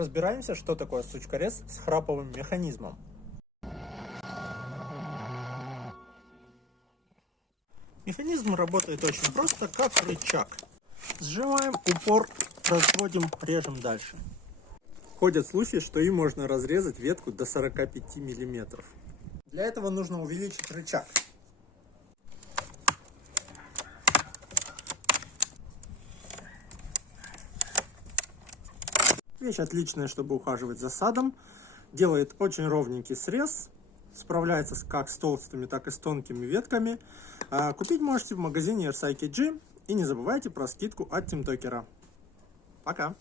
Разбираемся, что такое сучкорез с храповым механизмом. Механизм работает очень просто, как рычаг. Сжимаем, упор, разводим, режем дальше. Ходят слухи, что им можно разрезать ветку до 45 мм. Для этого нужно увеличить рычаг. Вещь отличная, чтобы ухаживать за садом. Делает очень ровненький срез. Справляется как с толстыми, так и с тонкими ветками. Купить можете в магазине RSI KG. И не забывайте про скидку от TeamTalker. Пока!